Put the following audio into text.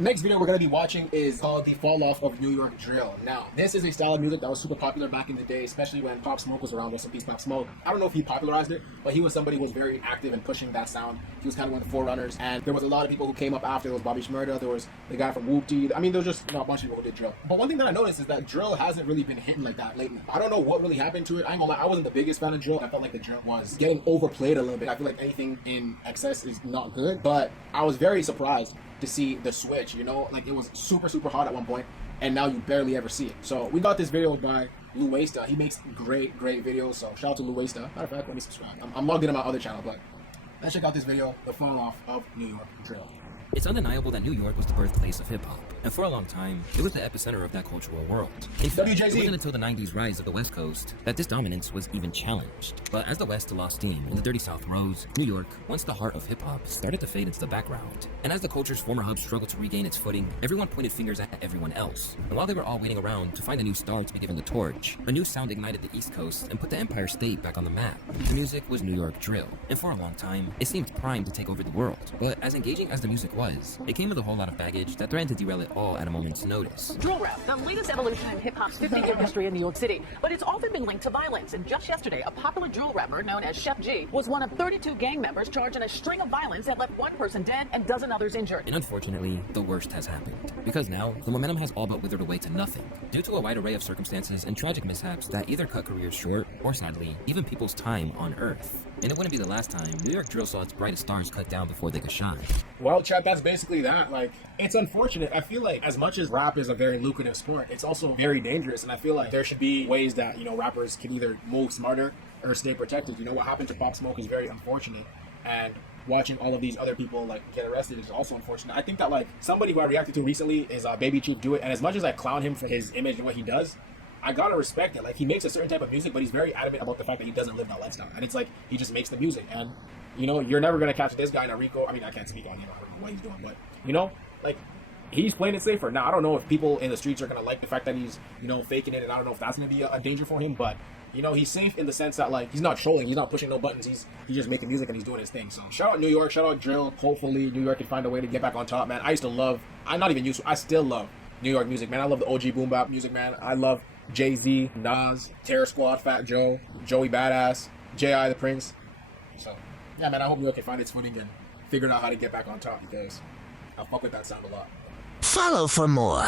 Next video we're going to be watching is called The Fall Off of New York Drill. Now, this is a style of music that was super popular back in the day, especially when Pop Smoke was around. Rest in peace, Pop Smoke. I don't know if he popularized it, but he was somebody who was very active in pushing that sound. He was kind of one of the forerunners, and there was a lot of people who came up after. There was Bobby Shmurda, there was the guy from Whoopty. I mean, there was just a bunch of people who did drill. But one thing that I noticed is that drill hasn't really been hitting like that lately. I don't know what really happened to it. I ain't gonna lie, I wasn't the biggest fan of drill. I felt like the drill was getting overplayed a little bit. I feel like anything in excess is not good, but I was very surprised to see the switch, you know, like it was super hot at one point, and now you barely ever see it. So we got this video by Lou Waista. He makes great videos, so shout out to Lou Waista. Matter of fact, let me subscribe. I'm logged in on my other channel, but let's check out this video, The Fall Off of New York Drill. It's undeniable that New York was the birthplace of hip-hop, and for a long time, it was the epicenter of that cultural world. In fact, it wasn't until the 90s rise of the West Coast that this dominance was even challenged. But as the West lost steam and the Dirty South rose, New York, once the heart of hip-hop, started to fade into the background. And as the culture's former hub struggled to regain its footing, everyone pointed fingers at everyone else. And while they were all waiting around to find a new star to be given the torch, a new sound ignited the East Coast and put the Empire State back on the map. The music was New York Drill, and for a long time, it seemed primed to take over the world. But as engaging as the music was, it came with a whole lot of baggage that threatened to derail it all at a moment's notice. Drill rap, the latest evolution in hip-hop's 50-year history in New York City, but it's often been linked to violence. And just yesterday, a popular drill rapper known as Chef G was one of 32 gang members charged in a string of violence that left one person dead and dozen others injured. And unfortunately, the worst has happened. Because now, the momentum has all but withered away to nothing, due to a wide array of circumstances and tragic mishaps that either cut careers short, or sadly, even people's time on Earth. And it wouldn't be the last time New York Drill saw its brightest stars cut down before they could shine. Well, chat, that's basically that. Like, it's unfortunate. I feel like as much as rap is a very lucrative sport, it's also very dangerous. And I feel like there should be ways that, you know, rappers can either move smarter or stay protected. You know, what happened to Pop Smoke is very unfortunate. And watching all of these other people like get arrested is also unfortunate. I think that like somebody who I reacted to recently is Baby Chief Do It. And as much as I clown him for his image and what he does, I gotta respect it. Like, he makes a certain type of music, but he's very adamant about the fact that he doesn't live that lifestyle. And it's like, he just makes the music. And, you know, you're never gonna catch this guy in a Rico. I mean, I can't speak on him. I don't know what he's doing, but, you know, like, he's playing it safer. Now, I don't know if people in the streets are gonna like the fact that he's, you know, faking it, and I don't know if that's gonna be a danger for him, but, you know, he's safe in the sense that, like, he's not trolling, he's not pushing no buttons, he's just making music and he's doing his thing. So, shout out New York, shout out Drill. Hopefully, New York can find a way to get back on top, man. I still love New York music, man. I love the OG boom bap music, man. I love Jay-Z, Nas, Terror Squad, Fat Joe, Joey Badass, J.I. the Prince. So, yeah, man, I hope New York can find its footing and figure out how to get back on top, because I fuck with that sound a lot. Follow for more.